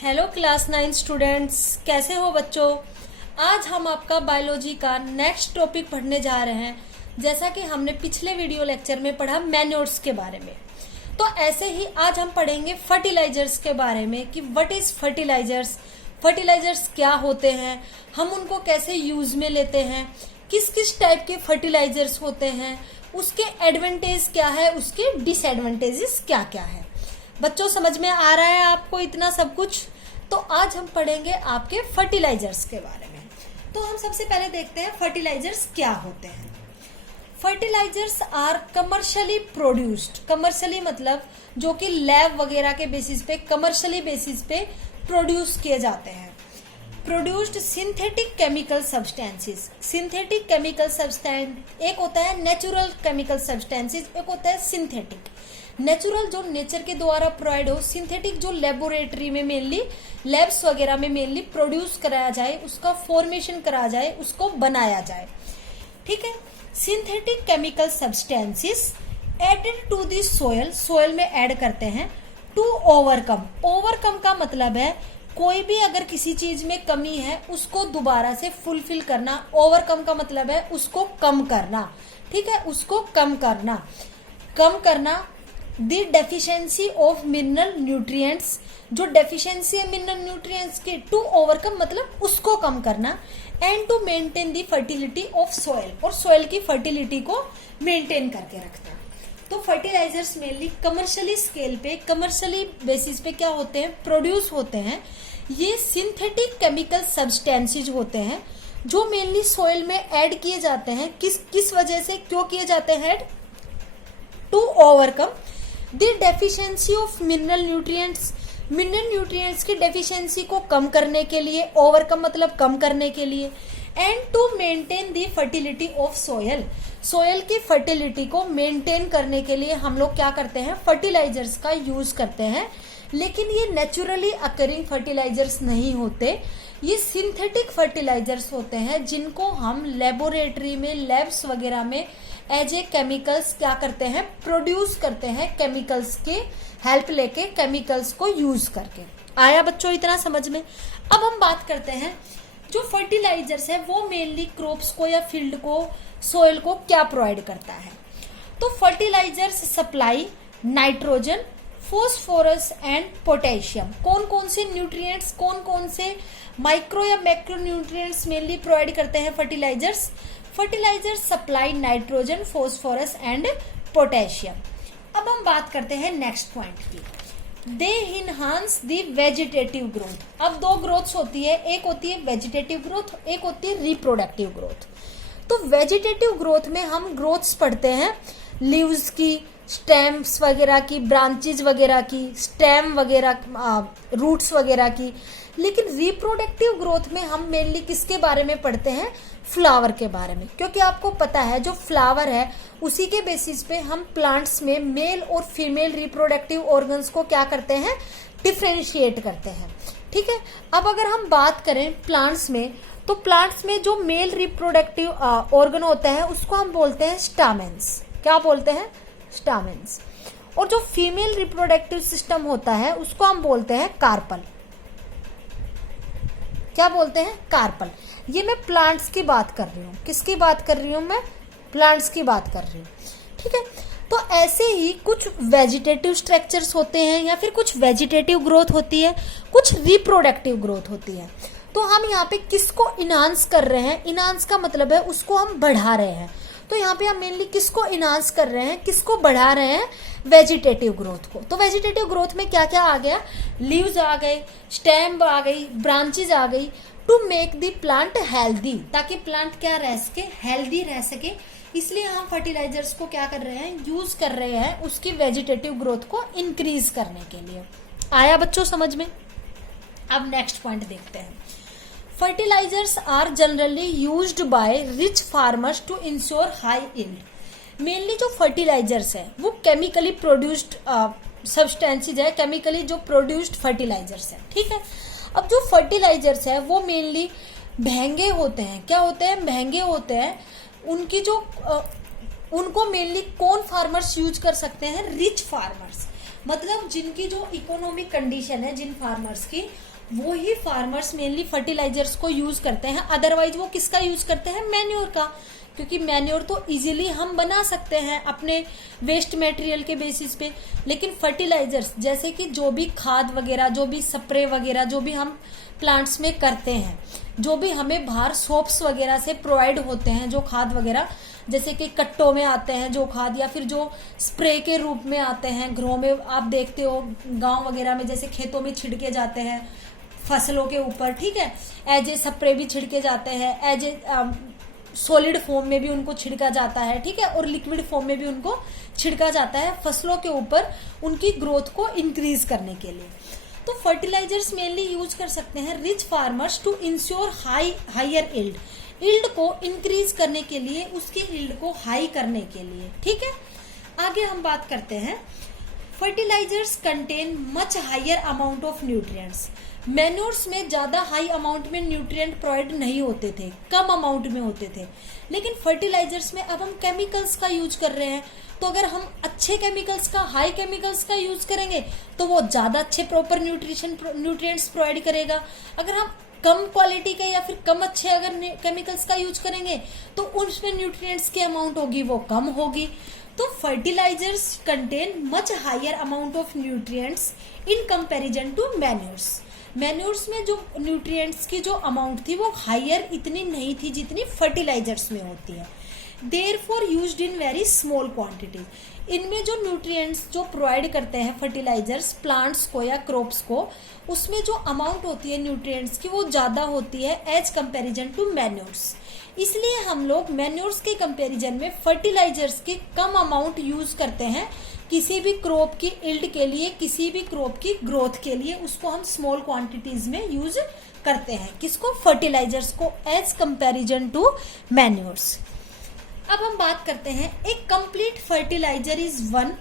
Hello class 9 students, कैसे हो बच्चों। आज हम आपका बायोलॉजी का नेक्स्ट टॉपिक पढ़ने जा रहे हैं। जैसा कि हमने पिछले वीडियो लेक्चर में पढ़ा मैन्योर्स के बारे में, तो ऐसे ही आज हम पढ़ेंगे फर्टिलाइजर्स के बारे में कि व्हाट इज फर्टिलाइजर्स, फर्टिलाइजर्स क्या होते हैं, हम उनको कैसे यूज में लेते हैं, किस किस टाइप के फर्टिलाइजर्स होते हैं, उसके एडवांटेज क्या है, उसके डिसएडवांटेजेस क्या क्या है। बच्चों समझ में आ रहा है आपको इतना सब कुछ। तो आज हम पढ़ेंगे आपके फर्टिलाइजर्स के बारे में। तो हम सबसे पहले देखते हैं फर्टिलाइजर्स क्या होते हैं। Fertilisers are commercially produced, commercially मतलब जो कि लैब वगैरह के बेसिस पे, कमर्शियली बेसिस पे प्रोड्यूस किए जाते हैं। Produced synthetic chemical substances, synthetic chemical substance एक होता है नेचुरल केमिकल सब्सटेंसेस, एक होता है सिंथेटिक। नेचुरल जो नेचर के द्वारा प्रोवाइड हो, सिंथेटिक जो लेबोरेटरी में मेनली, लैब्स वगैरह में मेनली प्रोड्यूस कराया जाए, उसका फॉर्मेशन कराया जाए, उसको बनाया जाए। ठीक है। Synthetic chemical substances added to the soil, soil में ऐड करते हैं टू ओवरकम। ओवरकम का मतलब है कोई भी अगर किसी चीज में कमी है उसको दोबारा से फुलफिल करना। ओवरकम का मतलब है उसको कम करना। ठीक है, उसको कम करना, कम करना। The deficiency of mineral nutrients, जो डेफिशिएंसी है मिनरल न्यूट्रिएंट्स की, टू ओवरकम मतलब उसको कम करना। And to maintain the fertility of soil, और सोयल की फर्टिलिटी को मेंटेन करके रखना। तो फर्टिलाइजर्स मेनली कमर्शियली स्केल पे, कमर्शियली बेसिस पे क्या होते हैं, प्रोड्यूस होते हैं। ये सिंथेटिक केमिकल सब्सटेंसेज होते हैं जो मेनली सोयल में ऐड किए जाते हैं। किस वजह से, क्यों किए जाते हैं add? To overcome the deficiency of mineral nutrients, mineral nutrients की डेफिशिएंसी को कम करने के लिए, ओवरकम मतलब कम करने के लिए। And to maintain the fertility of soil, soil की फर्टिलिटी को मेंटेन करने के लिए हम लोग क्या करते हैं, फर्टिलाइजर्स का यूज करते हैं। लेकिन ये नेचुरली अकरिंग फर्टिलाइजर्स नहीं होते, ये सिंथेटिक फर्टिलाइजर्स होते हैं जिनको हम लेबोरेटरी में, लैब्स वगैरह में एज ए केमिकल्स क्या करते हैं, प्रोड्यूस करते हैं, केमिकल्स के हेल्प लेके, केमिकल्स को यूज करके। आया बच्चों इतना समझ में। अब हम बात करते हैं जो फर्टिलाइजर्स है वो मेनली क्रॉप्स को या फील्ड को, सोइल को क्या प्रोवाइड करता है। तो fertilisers supply nitrogen, phosphorus and potassium. कौन कौन से न्यूट्रिएंट्स, कौन कौन से माइक्रो या मैक्रो न्यूट्रिएंट्स मेनली प्रोवाइड करते हैं fertilisers. Fertilisers supply nitrogen, phosphorus and potassium. अब हम बात करते हैं नेक्स्ट पॉइंट की। They enhance the vegetative growth. अब दो ग्रोथ्स होती है, एक होती है वेजिटेटिव ग्रोथ, एक होती है रिप्रोडक्टिव ग्रोथ। तो वेजिटेटिव ग्रोथ में हम ग्रोथ्स पढ़ते हैं लीव्स की, स्टेम्स वगैरह की, ब्रांचेज वगैरह की, स्टेम वगैरह, रूट्स वगैरह की। लेकिन रिप्रोडक्टिव ग्रोथ में हम मेनली किसके बारे में पढ़ते हैं, फ्लावर के बारे में। क्योंकि आपको पता है जो फ्लावर है उसी के बेसिस पे हम प्लांट्स में मेल और फीमेल रिप्रोडक्टिव ऑर्गन्स को क्या करते हैं, डिफरेंशिएट करते हैं। ठीक है। अब अगर हम बात करें प्लांट्स में, तो प्लांट्स में जो मेल रिप्रोडक्टिव ऑर्गन होता है उसको हम बोलते हैं स्टामेंस। क्या बोलते हैं, स्टामेंस। और जो फीमेल रिप्रोडक्टिव सिस्टम होता है उसको हम बोलते हैं कार्पल। क्या बोलते हैं, कार्पल। ये मैं प्लांट्स की बात कर रही हूँ। किसकी बात कर रही हूँ मैं, प्लांट्स की बात कर रही हूँ। ठीक है। तो ऐसे ही कुछ वेजिटेटिव स्ट्रक्चर्स होते हैं, या फिर कुछ वेजिटेटिव ग्रोथ होती है, कुछ रिप्रोडक्टिव ग्रोथ होती है। तो हम यहाँ पे किसको इनहांस कर रहे हैं, इनहांस का मतलब है उसको हम बढ़ा रहे हैं। तो यहाँ पे हम मेनली किसको इनहांस कर रहे हैं, किसको बढ़ा रहे हैं, वेजिटेटिव ग्रोथ को। तो वेजिटेटिव ग्रोथ में क्या क्या आ गया, लीव्स आ गए, स्टेम आ गई, ब्रांचेज आ गई, to make the plant healthy, ताकि प्लांट क्या रह सके, हेल्दी रह सके। इसलिए हम फर्टिलाइजर्स को क्या कर रहे हैं, यूज कर रहे हैं उसकी वेजिटेटिव ग्रोथ को इंक्रीज करने के लिए। आया बच्चों समझ में। अब नेक्स्ट पॉइंट देखते हैं। Fertilisers are generally used by rich farmers to ensure high yield. Mainly जो फर्टिलाइजर्स है वो केमिकली प्रोड्यूस्ड सब्सटेंसेज है, केमिकली जो प्रोड्यूस्ड फर्टिलाइजर्स है। ठीक है। अब जो फर्टिलाइजर्स है वो मेनली महंगे होते हैं। क्या होते हैं, महंगे होते हैं। उनकी जो उनको मेनली कौन फार्मर्स यूज कर सकते हैं, रिच फार्मर्स। मतलब जिनकी जो इकोनॉमिक कंडीशन है जिन फार्मर्स की, वो ही फार्मर्स मेनली फर्टिलाइजर्स को यूज करते हैं। अदरवाइज वो किसका यूज करते हैं? मैन्योर का, क्योंकि मैन्योर तो इजीली हम बना सकते हैं अपने वेस्ट मटेरियल के बेसिस पे। लेकिन फर्टिलाइजर्स जैसे कि जो भी खाद वगैरह, जो भी स्प्रे वगैरह, जो भी हम प्लांट्स में करते हैं, जो भी हमें बाहर शॉप्स वगैरह से प्रोवाइड होते हैं जो खाद वगैरह, जैसे कि कट्टों में आते हैं जो खाद, या फिर जो स्प्रे के रूप में आते हैं घरों में, आप देखते हो गांव वगैरह में जैसे खेतों में छिड़के जाते हैं फसलों के ऊपर, ठीक है, एज ए स्प्रे भी छिड़के जाते हैं, एज ए सॉलिड फॉर्म में भी उनको छिड़का जाता है, ठीक है, और लिक्विड फॉर्म में भी उनको छिड़का जाता है फसलों के ऊपर उनकी ग्रोथ को इंक्रीज करने के लिए। तो फर्टिलाइजर्स मेनली यूज कर सकते हैं rich farmers to ensure higher yield को इंक्रीज करने के लिए, उसकी यील्ड को हाई करने के लिए, ठीक है। आगे हम बात करते हैं, fertilisers contain much higher amount of nutrients. Manures में ज्यादा हाई अमाउंट में न्यूट्रिएंट प्रोवाइड नहीं होते थे, कम अमाउंट में होते थे। लेकिन फर्टिलाइजर्स में अब हम केमिकल्स का यूज कर रहे हैं, तो अगर हम अच्छे केमिकल्स का, हाई केमिकल्स का यूज करेंगे तो वो ज्यादा अच्छे प्रॉपर न्यूट्रिएंट्स प्रोवाइड करेगा। अगर हम कम क्वालिटी के या फिर कम अच्छे अगर केमिकल्स का यूज करेंगे तो उसमें न्यूट्रिएंट्स की अमाउंट होगी वो कम होगी। तो fertilisers contain much higher amount of nutrients in comparison to manures. Manures में जो न्यूट्रिएंट्स की जो अमाउंट थी वो हायर इतनी नहीं थी जितनी फर्टिलाइजर्स में होती है। Therefore used in very small quantity. इनमें जो न्यूट्रिएंट्स जो प्रोवाइड करते हैं फर्टिलाइजर्स प्लांट्स को या क्रॉप्स को, उसमें जो अमाउंट होती है न्यूट्रिएंट्स की वो ज़्यादा होती है एज कंपैरिजन टू मैन्योर्स। इसलिए हम लोग मैन्योर्स के कंपैरिजन में फर्टिलाइजर्स की कम अमाउंट यूज करते हैं किसी भी क्रॉप की यील्ड के लिए, किसी भी क्रॉप की ग्रोथ के लिए, उसको हम स्मॉल क्वांटिटीज में यूज करते हैं। किसको? फर्टिलाइजर्स को, एज कंपैरिजन टू मैन्योर्स। अब हम बात करते हैं, एक complete fertiliser is one.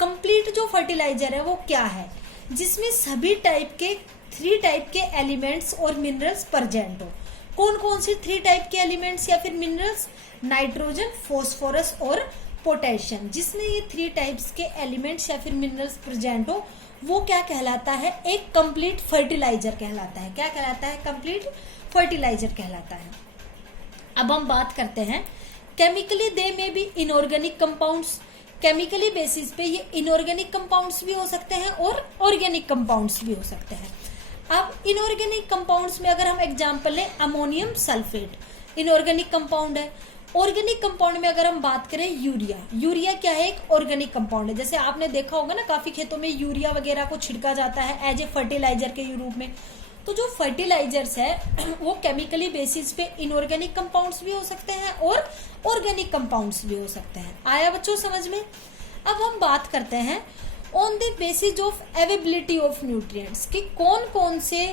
Complete जो फर्टिलाइजर है वो क्या है? जिसमें सभी टाइप के 3 टाइप के एलिमेंट्स और मिनरल्स प्रेजेंट हो। कौन कौन से 3 टाइप के एलिमेंट्स या फिर मिनरल्स? नाइट्रोजन, फॉस्फोरस और पोटेशियम। जिसमें ये 3 टाइप्स के एलिमेंट्स या फिर मिनरल्स प्रेजेंट हो वो क्या कहलाता है? एक कंप्लीट फर्टिलाइजर कहलाता है। क्या कहलाता है? कंप्लीट फर्टिलाइजर कहलाता है। अब हम बात करते हैं, केमिकली दे में भी इनऑर्गेनिक कंपाउंड्स। केमिकली बेसिस पे ये इनऑर्गेनिक कंपाउंड्स भी हो सकते हैं और ऑर्गेनिक कंपाउंड्स भी हो सकते हैं। अब इनऑर्गेनिक कंपाउंड्स में अगर हम एग्जांपल लें, अमोनियम सल्फेट इनऑर्गेनिक कंपाउंड है। ऑर्गेनिक कंपाउंड में अगर हम बात करें, यूरिया। यूरिया क्या है? एक ऑर्गेनिक कंपाउंड है। जैसे आपने देखा होगा ना, काफी खेतों में यूरिया वगैरह को छिड़का जाता है एज ए फर्टिलाइजर के रूप में। तो जो फर्टिलाइजर्स है वो केमिकली बेसिस पे इनऑर्गेनिक कंपाउंड्स भी हो सकते हैं और ऑर्गेनिक कंपाउंड्स भी हो सकते हैं। आया बच्चों समझ में? अब हम बात करते हैं on the basis of availability of nutrients, कि कौन कौन से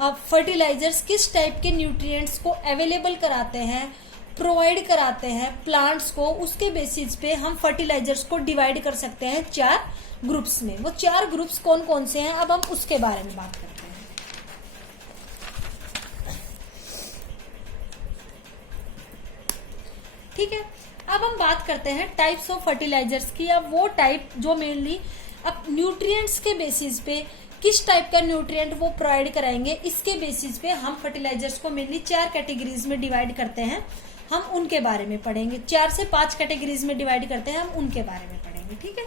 फर्टिलाइजर्स किस टाइप के न्यूट्रिएंट्स को अवेलेबल कराते हैं, प्रोवाइड कराते हैं प्लांट्स को। उसके बेसिस पे हम फर्टिलाइजर्स को डिवाइड कर सकते हैं 4 ग्रुप्स में। वो 4 ग्रुप्स कौन कौन से हैं, अब हम उसके बारे में बात करते हैं। ठीक है, अब हम बात करते हैं टाइप्स ऑफ फर्टिलाइजर्स की। अब वो टाइप जो मेनली अब न्यूट्रिएंट्स के बेसिस पे किस टाइप का न्यूट्रिएंट वो प्रोवाइड कराएंगे, इसके बेसिस पे हम फर्टिलाइजर्स को मेनली 4 कैटेगरीज में डिवाइड करते हैं। हम उनके बारे में पढ़ेंगे। 4 से 5 कैटेगरीज में डिवाइड करते हैं, हम उनके बारे में पढ़ेंगे। ठीक है,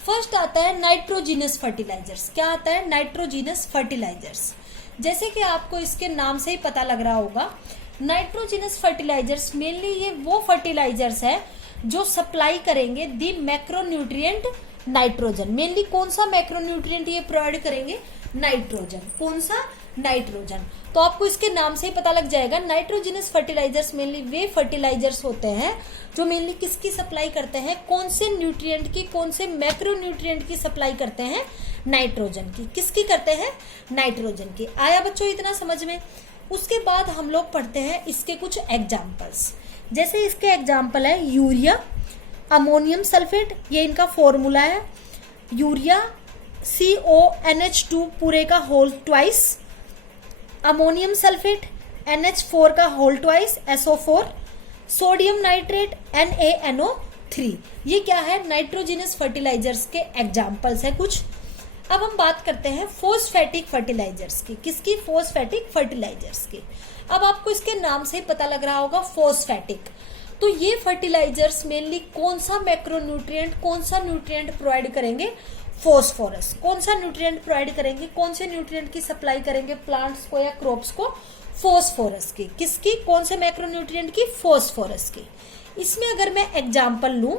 फर्स्ट आता है नाइट्रोजीनस फर्टिलाइजर्स। क्या आता है? Nitrogenous fertilisers. जैसे कि आपको इसके नाम से ही पता लग रहा होगा, नाइट्रोजीनस फर्टिलाइजर्स मेनली ये वो फर्टिलाइजर्स है जो सप्लाई करेंगे दी मैक्रोन्यूट्रिएंट नाइट्रोजन। मेनली कौन सा मैक्रोन्यूट्रिएंट ये प्रोवाइड करेंगे? नाइट्रोजन। कौन सा? नाइट्रोजन। तो आपको इसके नाम से ही पता लग जाएगा, नाइट्रोजीनस फर्टिलाइजर्स मेनली वे फर्टिलाइजर्स होते हैं जो मेनली किसकी सप्लाई करते हैं? कौन से न्यूट्रिएंट की, कौन से मैक्रोन्यूट्रिएंट की सप्लाई करते हैं? नाइट्रोजन की। किसकी करते हैं? नाइट्रोजन की। आया बच्चों इतना समझ में? उसके बाद हम लोग पढ़ते हैं इसके कुछ एग्जाम्पल्स। जैसे इसके एग्जाम्पल है यूरिया, अमोनियम सल्फेट, ये इनका फॉर्मूला है। यूरिया CONH2 पूरे का whole twice, ammonium sulphate NH4 का whole twice SO4, sodium nitrate NaNO3 3। ये क्या है, नाइट्रोजिनस फर्टिलाइजर्स के एग्जाम्पल्स है कुछ। अब हम बात करते हैं फोस्फेटिक फर्टिलाइजर्स की। किसकी? फोस्फेटिक फर्टिलाइजर्स की। अब आपको इसके नाम से ही पता लग रहा होगा फोस्फेटिक। तो ये फर्टिलाइजर्स मेनली कौन सा मैक्रोन्यूट्रिएंट, कौन सा न्यूट्रिएंट प्रोवाइड करेंगे? फोस्फोरस। कौन सा न्यूट्रिएंट प्रोवाइड करेंगे, कौन से न्यूट्रिएंट की सप्लाई करेंगे प्लांट्स को या क्रॉप्स को? फोस्फोरस की। किसकी? कौन से मैक्रोन्यूट्रिएंट की? फोस्फोरस की। इसमें अगर मैं एग्जांपल लूं,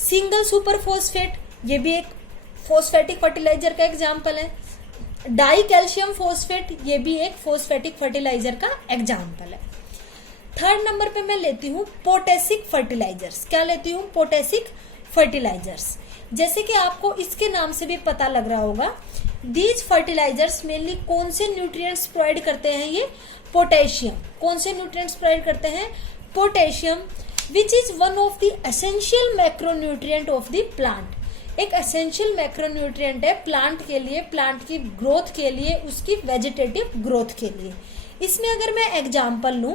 सिंगल सुपर फोस्फेट, ये भी एक फोस्फेटिक फर्टिलाइजर का एग्जांपल है। डाई कैल्शियम फोस्फेट, ये भी एक फोस्फेटिक फर्टिलाइजर का एग्जांपल है। थर्ड नंबर पे मैं लेती हूँ पोटेसिक फर्टिलाइजर्स। क्या लेती हूँ? Potassic fertilisers. जैसे कि आपको इसके नाम से भी पता लग रहा होगा, दीज फर्टिलाइजर्स मेनली कौन से न्यूट्रिएंट्स प्रोवाइड करते हैं? ये पोटेशियम। कौन से न्यूट्रिएंट्स प्रोवाइड करते हैं? Potassium, which is one of the essential macronutrient of the plant. एक एसेंशियल मैक्रोन्यूट्रिएंट है प्लांट के लिए, प्लांट की ग्रोथ के लिए, उसकी वेजिटेटिव ग्रोथ के लिए। इसमें अगर मैं एग्जांपल लूं,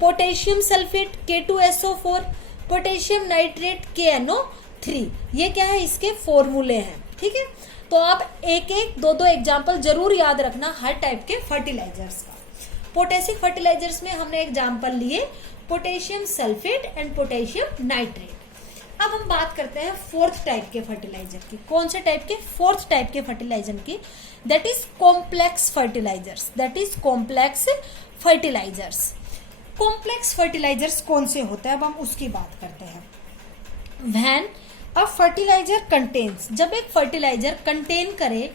potassium sulphate K2SO4, potassium nitrate KNO3, ये क्या है? इसके फॉर्मूले हैं। ठीक है, तो आप एक एक दो दो एग्जांपल जरूर याद रखना हर टाइप के फर्टिलाइजर्स का। पोटेसिक फर्टिलाइजर्स में हमने एग्जांपल लिए potassium sulphate and potassium nitrate. अब हम बात करते हैं फोर्थ टाइप के फर्टिलाइजर की। कौन से टाइप के? फोर्थ टाइप के फर्टिलाइजर की, that is complex fertilisers. That is complex fertilisers. Complex fertilisers कौन से होते हैं, अब हम उसकी बात करते हैं। व्हेन अ फर्टिलाइजर कंटेन्स, जब एक फर्टिलाइजर कंटेन करे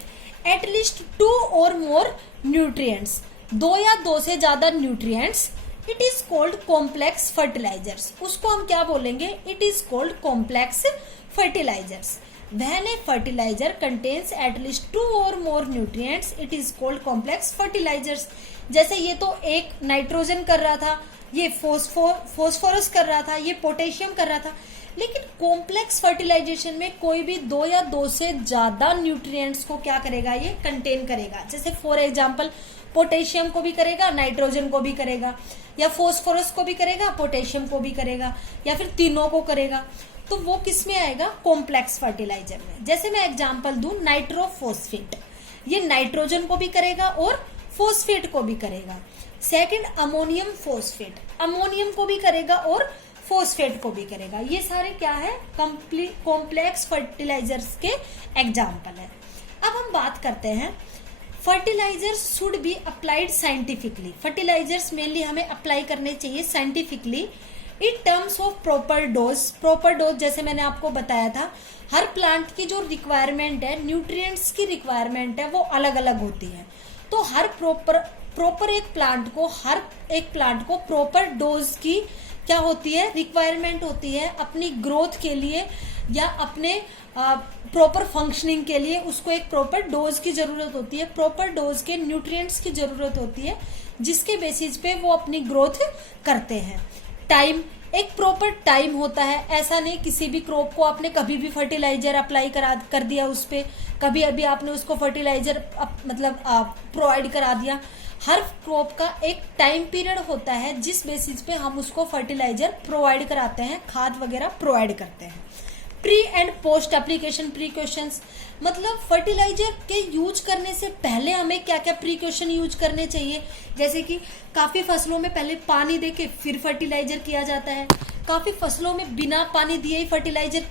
एटलीस्ट 2 और मोर न्यूट्रिएंट्स, 2 या 2 से ज्यादा nutrients, it is called complex fertilizers. उसको हम क्या बोलेंगे? It is called complex fertilizers. When a fertilizer contains at least 2 और more nutrients, it is called complex fertilizers. जैसे ये तो एक नाइट्रोजन कर रहा था, ये फोस्फोरस कर रहा था, ये पोटेशियम कर रहा था, लेकिन कॉम्प्लेक्स फर्टिलाइजेशन में कोई भी 2 या 2 से ज्यादा न्यूट्रिएंट्स को क्या करेगा? ये कंटेन करेगा। जैसे फॉर एग्जांपल पोटेशियम को भी करेगा, नाइट्रोजन को भी करेगा, या फोस्फोरस को भी करेगा, पोटेशियम को भी करेगा, या फिर तीनों को करेगा। तो वो किस में आएगा? कॉम्प्लेक्स फर्टिलाइजर में। जैसे मैं एग्जांपल दूं, नाइट्रोफोस्फेट, ये नाइट्रोजन को भी करेगा और फोस्फेट को भी करेगा। सेकंड, अमोनियम फोस्फेट, अमोनियम को भी करेगा और फोस्फेट को भी करेगा। ये सारे क्या है? कॉम्प्लेक्स फर्टिलाइजर्स के एग्जाम्पल है। अब हम बात करते हैं fertilisers should be applied scientifically. Fertilisers mainly हमें अप्लाई करने चाहिए scientifically in terms of proper dose. Proper dose जैसे मैंने आपको बताया था, हर प्लांट की जो रिक्वायरमेंट है, न्यूट्रिएंट्स की रिक्वायरमेंट है, वो अलग अलग होती है। तो हर प्रॉपर एक प्लांट को प्रॉपर डोज की क्या होती है? रिक्वायरमेंट होती है। अपनी ग्रोथ के लिए या अपने प्रॉपर फंक्शनिंग के लिए उसको एक प्रॉपर डोज की जरूरत होती है, प्रॉपर डोज के न्यूट्रिएंट्स की जरूरत होती है, जिसके बेसिस पे वो अपनी ग्रोथ करते हैं। टाइम, एक प्रॉपर टाइम होता है। ऐसा नहीं किसी भी क्रॉप को आपने कभी भी फर्टिलाइजर अप्लाई कर दिया उस पे, कभी अभी आपने उसको फर्टिलाइजर मतलब प्रोवाइड करा दिया। हर क्रॉप का एक टाइम पीरियड होता है जिस बेसिस पे हम उसको फर्टिलाइजर प्रोवाइड कराते हैं, खाद वगैरह प्रोवाइड करते हैं। Pre and post application precautions, मतलब फर्टिलाइजर के यूज करने से पहले हमें क्या क्या प्रिकॉशन यूज करने चाहिए। जैसे कि काफी फसलों में पहले पानी देके फिर फर्टिलाइजर किया जाता है, काफी फसलों में बिना पानी दिए ही फर्टिलाइजर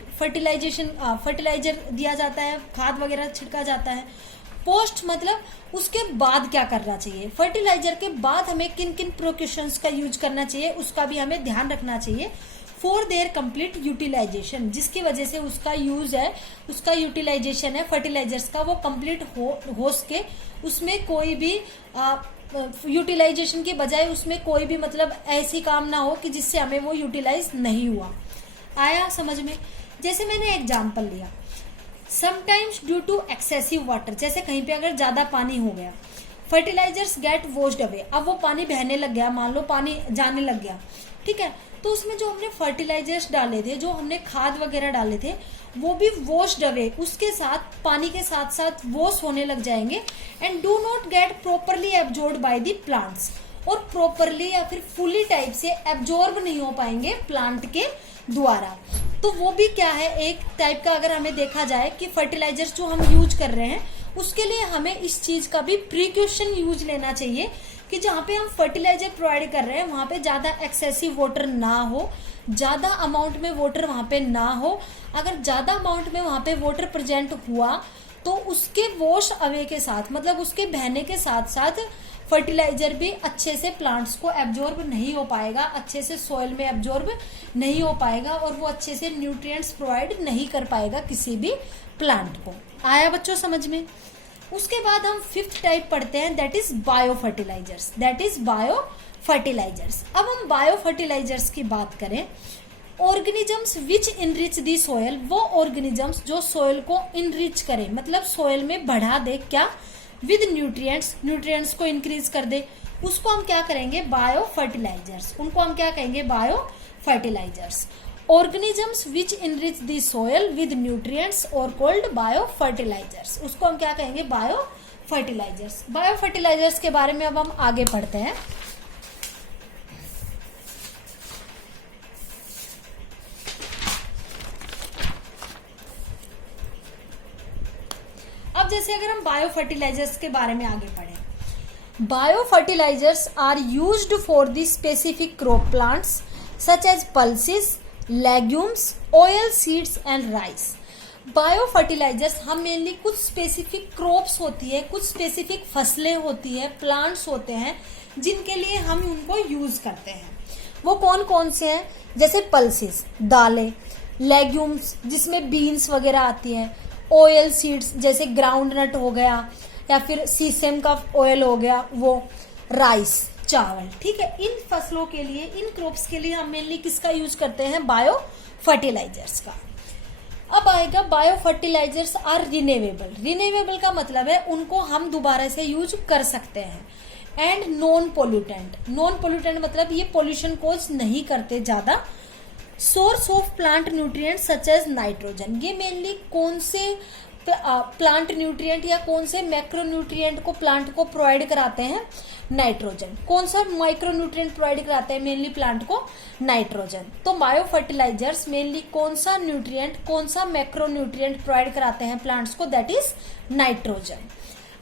दिया जाता है, खाद वगैरह छिड़का जाता है। पोस्ट मतलब उसके बाद क्या करना चाहिए, फर्टिलाइजर के बाद हमें किन किन प्रिकॉशंस का यूज करना चाहिए उसका भी हमें ध्यान रखना चाहिए फॉर देयर कंप्लीट यूटिलाइजेशन, जिसकी वजह से उसका यूज है, उसका यूटिलाइजेशन है फर्टिलाइजर्स का, वो कंप्लीट हो सके। उसमें कोई भी यूटिलाइजेशन के बजाय उसमें कोई भी मतलब ऐसी काम ना हो कि जिससे हमें वो यूटिलाइज नहीं हुआ। आया समझ में? जैसे मैंने एग्जाम्पल लिया, sometimes due to excessive water, जैसे कहीं पे अगर ज्यादा पानी हो गया, फर्टिलाइजर्स गेट वॉश्ड अवे, अब वो पानी बहने लग गया, मान लो पानी जाने लग गया, ठीक है, तो उसमें जो हमने फर्टिलाइजर्स डाले थे, जो हमने खाद वगैरह डाले थे, वो भी वॉश्ड अवे, उसके साथ पानी के साथ साथ वॉश होने लग जाएंगे and do not gate properly absorbed by the plants, और प्रॉपरली या फिर फुली टाइप से एब्जॉर्ब नहीं हो पाएंगे प्लांट के द्वारा। तो वो भी क्या है, एक टाइप का अगर हमें देखा जाए कि फर्टिलाइजर्स जो हम यूज कर रहे हैं उसके लिए हमें इस चीज का भी प्रिकॉशन यूज लेना चाहिए कि जहाँ पे हम फर्टिलाइजर प्रोवाइड कर रहे हैं वहां पे ज्यादा एक्सेसिव वाटर ना हो, ज्यादा अमाउंट में वाटर वहां पे ना हो। अगर ज्यादा अमाउंट में वहां पे वाटर प्रेजेंट हुआ तो उसके वॉश अवे के साथ, मतलब उसके बहने के साथ साथ फर्टिलाइजर भी अच्छे से प्लांट्स को एब्जॉर्ब नहीं हो पाएगा, अच्छे से सॉइल में एब्जॉर्ब नहीं हो पाएगा और वो अच्छे से न्यूट्रिएंट्स प्रोवाइड नहीं कर पाएगा किसी भी प्लांट को। आया बच्चों समझ में? उसके बाद हम फिफ्थ टाइप पढ़ते हैं, that is bio fertilisers. That is bio fertilisers. अब हम बायो फर्टिलाइजर्स की बात करें, organisms which enrich the soil, वो ऑर्गेनिजम्स जो सोयल को इनरिच करे, मतलब सोयल में बढ़ा दे, क्या, विद न्यूट्रिएंट्स, न्यूट्रिएंट्स को इंक्रीज कर दे, उसको हम क्या करेंगे, बायो फर्टिलाइजर्स। उनको हम क्या कहेंगे, bio fertilizers. Organisms which enrich the soil with nutrients और कॉल्ड बायो फर्टिलाइजर्स, उसको हम क्या कहेंगे, बायो फर्टिलाइजर्स। बायो फर्टिलाइजर्स के बारे में अब हम आगे पढ़ते हैं। अब जैसे अगर हम बायो फर्टिलाइजर्स के बारे में आगे पढ़ें, bio fertilizers are used for the specific crop plants such as pulses, legumes, oil seeds and rice. Bio fertilizers हम मेनली कुछ स्पेसिफिक क्रॉप्स होती है, कुछ स्पेसिफिक फसलें होती है, प्लांट्स होते हैं जिनके लिए हम उनको यूज करते हैं। वो कौन कौन से हैं, जैसे पल्सेस दालें, लेग्यूम्स जिसमें बीन्स वगैरह आती हैं, ऑयल सीड्स जैसे ग्राउंड नट हो गया या फिर सीसेम का ऑयल हो गया, वो राइस चावल। ठीक है, इन फसलों के लिए, इन क्रॉप्स के लिए हम मेनली किसका यूज करते हैं, बायो फर्टिलाइजर्स का। अब आएगा bio fertilizers are renewable. Renewable का मतलब है उनको हम दोबारा से यूज कर सकते हैं। And non pollutant, non pollutant मतलब ये पोल्यूशन कोज नहीं करते ज्यादा। Source of plant nutrient such as nitrogen, ये मेनली कौन से प्लांट न्यूट्रिएंट या कौन से मैक्रो न्यूट्रिएंट को प्लांट को प्रोवाइड कराते हैं, नाइट्रोजन। कौन सा माइक्रो न्यूट्रिएंट प्रोवाइड कराते हैं मेनली प्लांट को, नाइट्रोजन। तो बायो फर्टिलाइजर्स मेनली कौन सा न्यूट्रिएंट, कौन सा मैक्रो न्यूट्रिएंट प्रोवाइड कराते हैं प्लांट्स को, दैट इज नाइट्रोजन।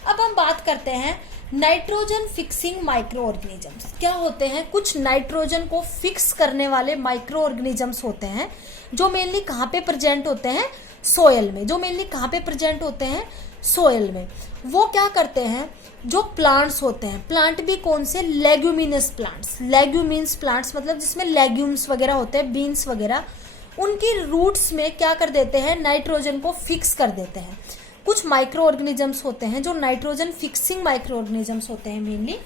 अब हम बात करते हैं नाइट्रोजन फिक्सिंग माइक्रो ऑर्गेनिजम्स। क्या होते हैं, कुछ नाइट्रोजन को फिक्स करने वाले माइक्रो ऑर्गेनिजम्स होते हैं जो मेनली कहाँ पे प्रेजेंट होते हैं, सोयल में। जो मेनली कहाँ पे प्रेजेंट होते हैं, सोयल में। वो क्या करते हैं, जो प्लांट्स होते हैं, प्लांट भी कौन से, लेग्यूमिनस प्लांट्स। लेग्यूमिनस प्लांट्स मतलब जिसमें लेग्यूम्स वगैरह होते हैं, बीन्स वगैरह, उनकी रूट्स में क्या कर देते हैं, नाइट्रोजन को फिक्स कर देते हैं। कुछ माइक्रो ऑर्गेनिजम्स होते हैं जो नाइट्रोजन फिक्सिंग माइक्रो ऑर्गेनिजम्स होते हैं मेनली।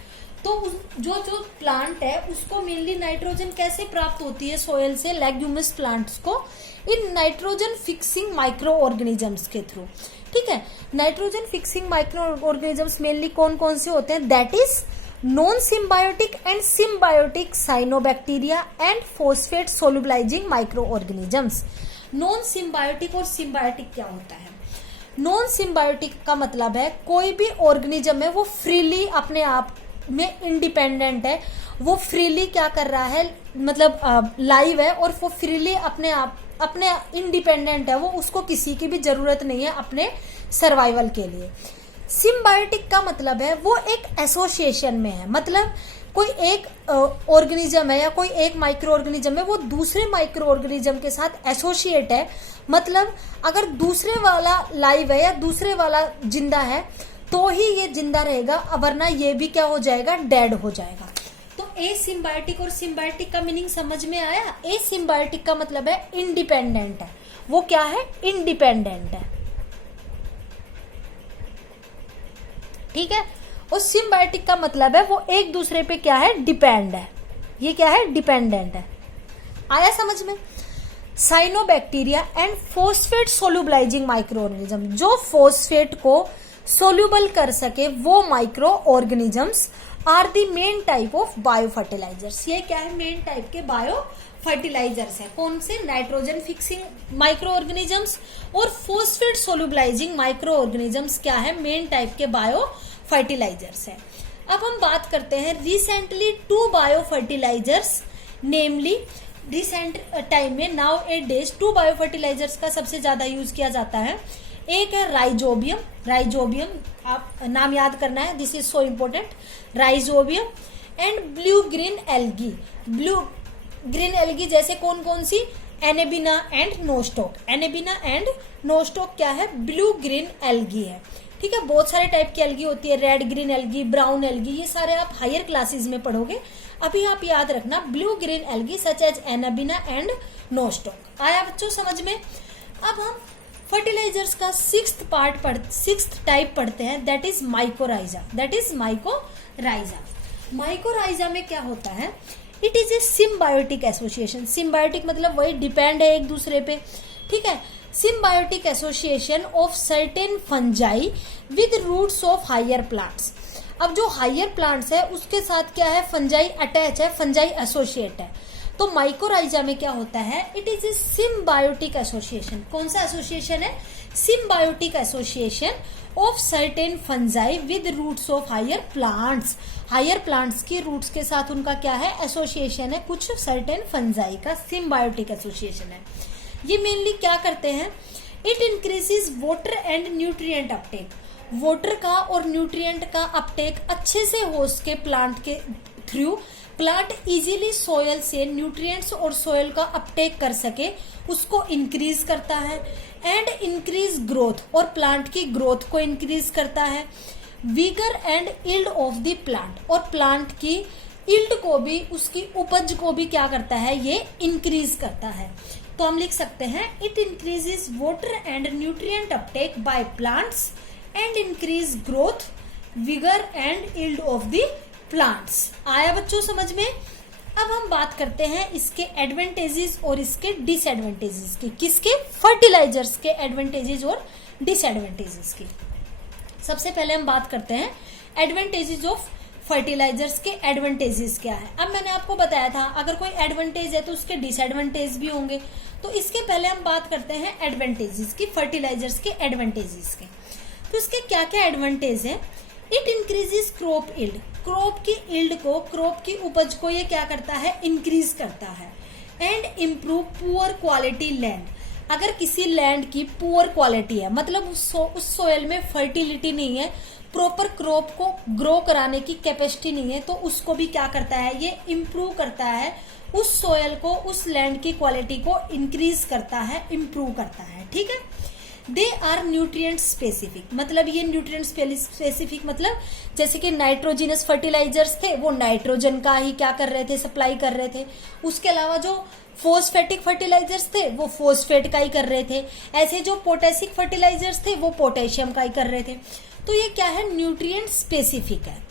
तो जो प्लांट है उसको मेनली नाइट्रोजन कैसे प्राप्त होती है, सोयल से, लेग्यूमिनस प्लांट्स को in nitrogen fixing micro organisms के थ्रू। ठीक है, nitrogen fixing micro organisms mainly कौन कौन से होते हैं, that is non symbiotic and symbiotic cyanobacteria and phosphate solubilising micro organisms. Non symbiotic और सिम्बायोटिक क्या होता है, नॉन सिम्बायोटिक का मतलब है कोई भी ऑर्गेनिज्म है वो फ्रीली अपने आप में इंडिपेंडेंट है, वो फ्रीली क्या कर रहा है, मतलब लाइव है और वो फ्रीली अपने आप अपने इंडिपेंडेंट है, वो उसको किसी की भी जरूरत नहीं है अपने सर्वाइवल के लिए। सिम्बायोटिक का मतलब है वो एक एसोसिएशन में है, मतलब कोई एक ऑर्गेनिज्म है या कोई एक माइक्रो ऑर्गेनिज्म है वो दूसरे माइक्रो ऑर्गेनिज्म के साथ एसोसिएट है। मतलब अगर दूसरे वाला लाइव है या दूसरे वाला जिंदा है तो ही ये जिंदा रहेगा, वरना ये भी क्या हो जाएगा, डेड हो जाएगा। तो ए सिम्बायोटिक और सिम्बायोटिक का मीनिंग समझ में आया। ए सिम्बायोटिक का मतलब है इंडिपेंडेंट है, वो क्या है, इंडिपेंडेंट है। ठीक है, और सिम्बायोटिक का मतलब है वो एक दूसरे पे क्या है, डिपेंड है। ये क्या है, डिपेंडेंट है। आया समझ में। Cyanobacteria and phosphate solubilizing micro organism, जो फॉस्फेट को सोल्यूबल कर सके वो micro organisms are the main type of bio fertilizers. ये क्या है, मेन टाइप के बायो फर्टिलाइजर्स है। कौन से, नाइट्रोजन फिक्सिंग माइक्रो ऑर्गेनिजम्स और फॉस्फेट सोल्यूबलाइजिंग माइक्रो ऑर्गेनिजम्स क्या है, मेन टाइप के बायो फर्टिलाइजर्स है। अब हम बात करते हैं recently 2 bio fertilizers namely recent time में नाउ ए डेज 2 बायो फर्टिलाइजर्स का सबसे ज्यादा यूज किया जाता है। एक है राइजोबियम, राइजोबियम आप नाम याद करना है, this is so important, rhizobium and blue green algae. Blue green algae जैसे कौन कौन सी, एनेबिना एंड नोस्टॉक। एनेबिना एंड नोस्टॉक क्या है, ब्लू ग्रीन एल्गी है। ठीक है, बहुत सारे टाइप की एल्गी होती है, red green algae, brown algae, ये सारे आप हायर क्लासेस में पढ़ोगे। अभी आप याद रखना blue green algae such as anabaena and nostoc. आया बच्चों समझ में। अब हम फर्टिलाइजर्स का सिक्स्थ टाइप पढ़ते हैं, that is mycorrhiza. That is mycorrhiza. Mycorrhiza में क्या होता है, it is a symbiotic association. Symbiotic मतलब वही डिपेंड है एक दूसरे पे। ठीक है, symbiotic association of certain fungi with roots of higher plants. अब जो हायर प्लांट्स है उसके साथ क्या है, फंजाई अटैच है, फंजाई एसोसिएट है। तो माइकोराइजा में क्या होता है, it is a symbiotic association. कौन सा एसोसिएशन है, symbiotic association of certain fungi with roots of higher plants. Higher plants की रूट्स के साथ उनका क्या है, एसोसिएशन है, कुछ सर्टेन फंजाई का सिम्बायोटिक एसोसिएशन है। ये मेनली क्या करते हैं, it increases water and nutrient uptake. Water का और न्यूट्रिएंट का अपटेक अच्छे से हो उसके प्लांट के थ्रू, प्लांट इजीली सोयल से न्यूट्रिएंट्स और सोयल का अपटेक कर सके, उसको इंक्रीज करता है। एंड इंक्रीज ग्रोथ, और प्लांट की ग्रोथ को इंक्रीज करता है। Vigour and yield of the plant, और प्लांट की यील्ड को भी, उसकी उपज को भी क्या करता है, ये इंक्रीज करता है। तो हम लिख सकते हैं it increases water and nutrient Uptake by plants and increase growth, vigour and yield of the plants. आया बच्चों समझ में। अब हम बात करते हैं इसके एडवांटेजेस और इसके डिसएडवांटेजेस की। किसके, फर्टिलाइजर्स के एडवांटेजेस और डिसएडवांटेजेस की। सबसे पहले हम बात करते हैं एडवांटेजेस ऑफ फर्टिलाइजर्स के। एडवांटेजेस क्या है, अब मैंने आपको बताया था अगर कोई एडवांटेज है तो उसके डिसएडवांटेज भी होंगे। तो इसके पहले हम बात करते हैं एडवांटेजेस की, फर्टिलाइजर्स के एडवांटेजेस के। तो इसके क्या क्या एडवांटेज है, it increases crop yield. Crop की यील्ड को, क्रॉप की उपज को ये क्या करता है, इंक्रीज करता है। And improve poor quality land. अगर किसी लैंड की पुअर क्वालिटी है, मतलब उस सोयल में फर्टिलिटी नहीं है, प्रॉपर क्रॉप को ग्रो कराने की कैपेसिटी नहीं है, तो उसको भी क्या करता है, ये इम्प्रूव करता है। उस सोयल को, उस लैंड की क्वालिटी को इंक्रीज करता है, इम्प्रूव करता है। ठीक है, दे आर न्यूट्रिएंट स्पेसिफिक। मतलब ये न्यूट्रिएंट स्पेसिफिक मतलब जैसे कि नाइट्रोजिनस फर्टिलाइजर्स थे, वो नाइट्रोजन का ही क्या कर रहे थे, सप्लाई कर रहे थे। उसके अलावा जो फोस्फेटिक फर्टिलाइजर्स थे वो फोस्फेट का ही कर रहे थे। ऐसे जो पोटेशिक फर्टिलाइजर्स थे वो पोटेशियम का ही कर रहे थे। तो ये क्या है, न्यूट्रिएंट स्पेसिफिक है।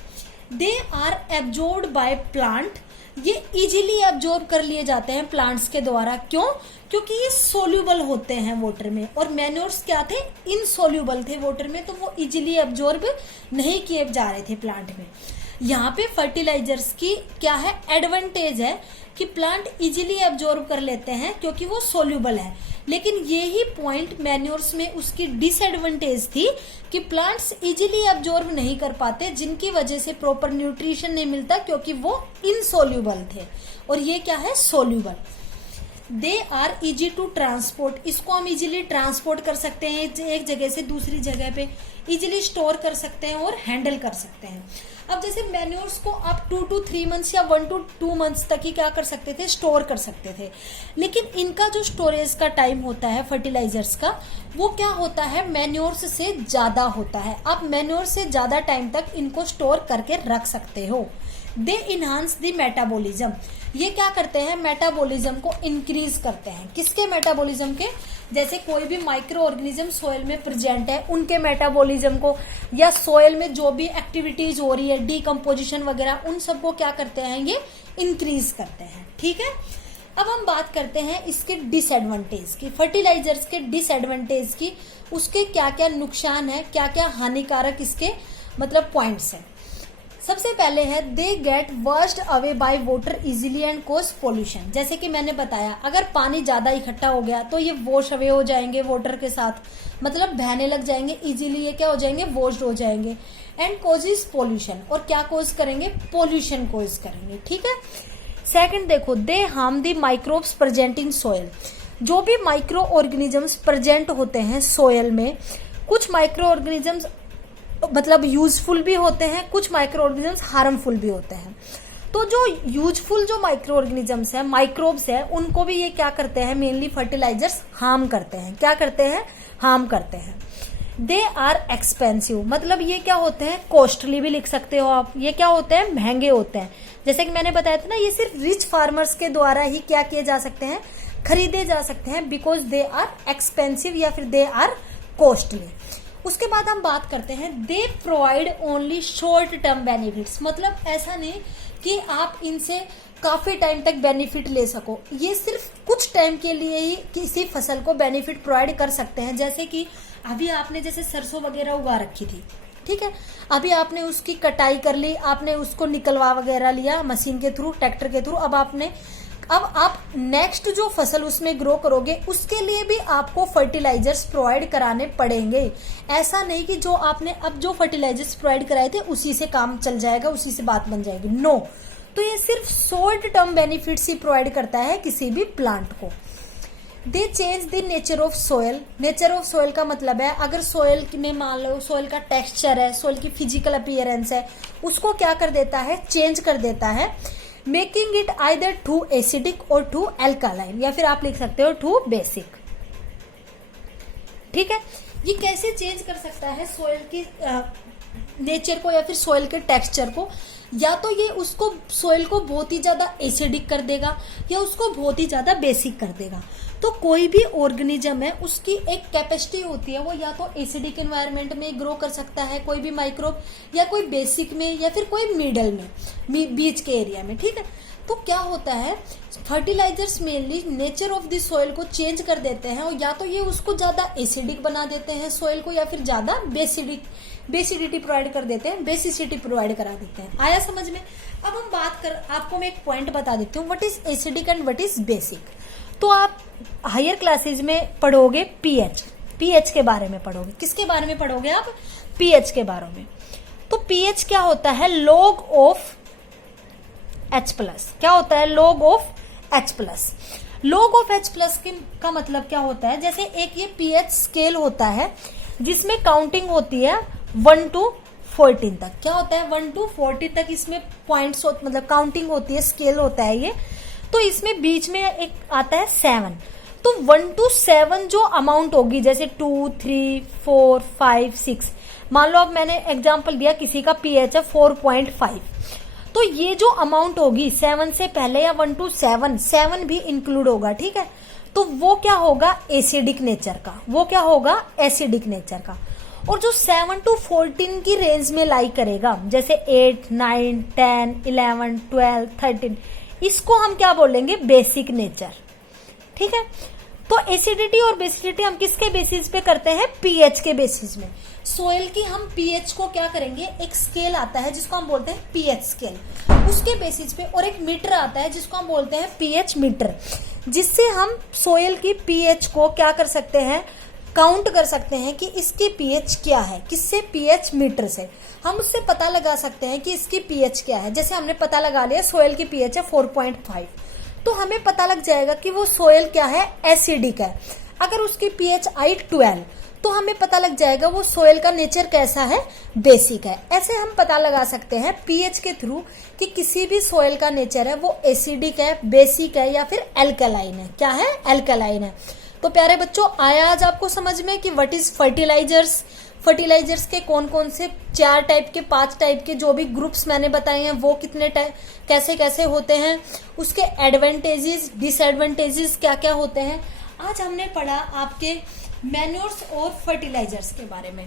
They are absorbed by plant. ये इजीली एब्जॉर्ब कर लिए जाते हैं प्लांट्स के द्वारा। क्यों, क्योंकि ये सोल्यूबल होते हैं वाटर में, और मैन्योर्स क्या थे, इनसोल्यूबल थे वाटर में, तो वो इजीली एब्जॉर्ब नहीं किए जा रहे थे प्लांट में। यहाँ पे फर्टिलाइजर्स की क्या है, एडवांटेज है कि प्लांट इजीली एब्जॉर्ब कर लेते हैं क्योंकि वो सोल्यूबल है। लेकिन यही पॉइंट मैन्योर्स में उसकी डिसएडवांटेज थी कि प्लांट्स इजीली एब्जॉर्ब नहीं कर पाते, जिनकी वजह से प्रॉपर न्यूट्रिशन नहीं मिलता क्योंकि वो इनसोल्यूबल थे, और ये क्या है, soluble. They are easy to transport. इसको हम इजीली ट्रांसपोर्ट कर सकते हैं एक जगह से दूसरी जगह पे, इजीली स्टोर कर सकते हैं और हैंडल कर सकते हैं। अब जैसे मैन्योर्स को आप 2 to 3 मंथ्स या 1 to 2 मंथ्स तक ही क्या कर सकते थे, स्टोर कर सकते थे। लेकिन इनका जो स्टोरेज का टाइम होता है फर्टिलाइजर्स का, वो क्या होता है, मैन्योर्स से ज्यादा होता है। आप मैन्योर से ज्यादा टाइम तक इनको स्टोर करके रख सकते हो। दे इनहांस द मेटाबॉलिज्म। ये क्या करते हैं, मेटाबॉलिज्म को इंक्रीज करते हैं। किसके मेटाबॉलिज्म के, जैसे कोई भी माइक्रो ऑर्गेनिज्म सोयल में प्रेजेंट है उनके मेटाबॉलिज्म को, या सोयल में जो भी एक्टिविटीज हो रही है, डीकम्पोजिशन वगैरह, उन सबको क्या करते हैं, ये इंक्रीज करते हैं। ठीक है, अब हम बात करते हैं इसके डिसएडवांटेज की, फर्टिलाइजर्स के डिसएडवांटेज की। उसके क्या क्या नुकसान है, क्या क्या हानिकारक इसके मतलब पॉइंट्स हैं। सबसे पहले है they get washed away by water easily and cause pollution. जैसे कि मैंने बताया, अगर पानी ज्यादा इकट्ठा हो गया तो ये वॉश अवे हो जाएंगे वाटर के साथ, मतलब बहने लग जाएंगे इजीली, ये क्या हो जाएंगे, वॉश्ड हो जाएंगे। एंड कॉजेज पोल्यूशन, और क्या कॉज करेंगे, पोल्यूशन कॉज करेंगे। ठीक है, सेकंड देखो, they harm the microbes present in soil. जो भी माइक्रो ऑर्गेनिजम्स प्रेजेंट होते हैं सोयल में, कुछ माइक्रो ऑर्गेनिजम्स मतलब यूजफुल भी होते हैं, कुछ माइक्रो ऑर्गेनिजम्स हार्मफुल भी होते हैं। तो जो यूजफुल जो माइक्रो ऑर्गेनिजम्स है, माइक्रोब्स है, उनको भी ये क्या करते हैं, मेनली फर्टिलाइजर्स हार्म करते हैं। क्या करते हैं, हार्म करते हैं। दे आर एक्सपेंसिव, मतलब ये क्या होते हैं, कॉस्टली भी लिख सकते हो आप। ये क्या होते हैं, महंगे होते हैं। जैसे कि मैंने बताया था ना, ये सिर्फ रिच फार्मर्स के द्वारा ही क्या किए जा सकते हैं, खरीदे जा सकते हैं, बिकॉज दे आर एक्सपेंसिव या फिर दे आर कॉस्टली। उसके बाद हम बात करते हैं, they provide only short term benefits, मतलब ऐसा नहीं कि आप इनसे काफी टाइम तक बेनिफिट ले सको। ये सिर्फ कुछ टाइम के लिए ही किसी फसल को बेनिफिट प्रोवाइड कर सकते हैं। जैसे कि अभी आपने जैसे सरसों वगैरह उगा रखी थी, ठीक है, अभी आपने उसकी कटाई कर ली, आपने उसको निकलवा वगैरह लिया मशीन के थ्रू, ट्रैक्टर के थ्रू। अब आप नेक्स्ट जो फसल उसमें ग्रो करोगे उसके लिए भी आपको फर्टिलाइजर्स प्रोवाइड कराने पड़ेंगे। ऐसा नहीं कि जो आपने अब जो फर्टिलाइजर्स प्रोवाइड कराए थे उसी से काम चल जाएगा, उसी से बात बन जाएगी, नो। तो ये सिर्फ शॉर्ट टर्म बेनिफिट्स ही प्रोवाइड करता है किसी भी प्लांट को। दे change the nature of soil. Nature of soil का मतलब है, अगर सोयल में मान लो सोयल का टेक्सचर है, सोयल की फिजिकल अपीयरेंस है, उसको क्या कर देता है, चेंज कर देता है, making it either too acidic or too alkaline, या फिर आप लिख सकते हो टू बेसिक। ठीक है, ये कैसे चेंज कर सकता है सोयल की नेचर को या फिर सोयल के टेक्सचर को, या तो ये उसको सोयल को बहुत ही ज्यादा एसिडिक कर देगा या उसको बहुत ही ज्यादा बेसिक कर देगा। तो कोई भी ऑर्गेनिज्म है उसकी एक कैपेसिटी होती है, वो या तो एसिडिक एनवायरनमेंट में ग्रो कर सकता है कोई भी माइक्रोब, या कोई बेसिक में, या फिर कोई मिडल में, बीच के एरिया में। ठीक है, तो क्या होता है, fertilizers mainly nature of the soil को चेंज कर देते हैं, और या तो ये उसको ज्यादा एसिडिक बना देते हैं सोयल को, या फिर ज्यादा बेसिडिटी प्रोवाइड कर देते हैं, बेसिसिटी प्रोवाइड करा देते हैं। आया समझ में? अब हम बात कर, आपको मैं एक पॉइंट बता देती हूँ, what is acidic and what is basic. तो आप हायर क्लासेज में पढ़ोगे पीएच के बारे में पढ़ोगे। किसके बारे में पढ़ोगे आप? पीएच के बारे में। तो पीएच क्या होता है, लॉग ऑफ H प्लस। क्या होता है, log of H plus. Log of H plus का मतलब क्या होता है, जैसे एक ये पीएच स्केल होता है जिसमें काउंटिंग होती है 1 to 14 तक। क्या होता है, 1 to 14 तक इसमें पॉइंट्स मतलब काउंटिंग होती है, स्केल होता है ये। तो इसमें बीच में एक आता है 7। तो 1 to 7 जो अमाउंट होगी, जैसे 2, 3, 4, 5, 6, मान लो अब मैंने एग्जांपल दिया किसी का पीएच है 4.5, तो ये जो अमाउंट होगी 7 से पहले या 1 to 7 भी इंक्लूड होगा। ठीक है, तो वो क्या होगा, एसिडिक नेचर का, वो क्या होगा, एसिडिक नेचर का। और जो 7 to 14 की रेंज में लाई करेगा, जैसे 8, 9, 10, 11, 12, 13, इसको हम क्या बोलेंगे, बेसिक नेचर। ठीक है, तो एसिडिटी और बेसिडिटी हम किसके बेसिस पे करते हैं, पीएच के बेसिस में। सोयल की हम पीएच को क्या करेंगे, एक स्केल आता है जिसको हम बोलते हैं पीएच स्केल, उसके बेसिस पे, और एक मीटर आता है जिसको हम बोलते हैं पीएच मीटर, जिससे हम सोयल की पीएच को क्या कर सकते हैं, काउंट कर सकते हैं कि इसकी पीएच क्या है। किससे, पीएच मीटर से हम उससे पता लगा सकते हैं कि इसकी पीएच क्या है। जैसे हमने पता लगा लिया सोयल की पीएच है 4.5, तो हमें पता लग जाएगा कि वो सोयल क्या है, एसिडिक है। अगर उसकी पीएच आई 12, तो हमें पता लग जाएगा वो सोयल का नेचर कैसा है, बेसिक है। ऐसे हम पता लगा सकते हैं पीएच के थ्रू कि किसी भी सोयल का नेचर है वो एसिडिक है, बेसिक है, या फिर एल्कलाइन है। क्या है, एल्कलाइन है। तो प्यारे बच्चों, आया आज आपको समझ में कि व्हाट इज फर्टिलाइजर्स, फर्टिलाइजर्स के कौन कौन से 4 टाइप के, 5 टाइप के जो भी ग्रुप्स मैंने बताए हैं वो कितने कैसे कैसे होते हैं, उसके एडवांटेजेस डिसएडवांटेजेस क्या क्या होते हैं। आज हमने पढ़ा आपके मैन्योर्स और फर्टिलाइजर्स के बारे में।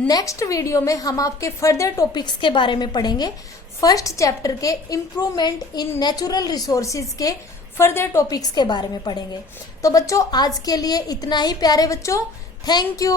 नेक्स्ट वीडियो में हम आपके फर्दर टॉपिक्स के बारे में पढ़ेंगे। फर्स्ट चैप्टर के इम्प्रूवमेंट इन नेचुरल रिसोर्सेज के फर्दर टॉपिक्स के बारे में पढ़ेंगे। तो बच्चों आज के लिए इतना ही प्यारे बच्चों, थैंक यू।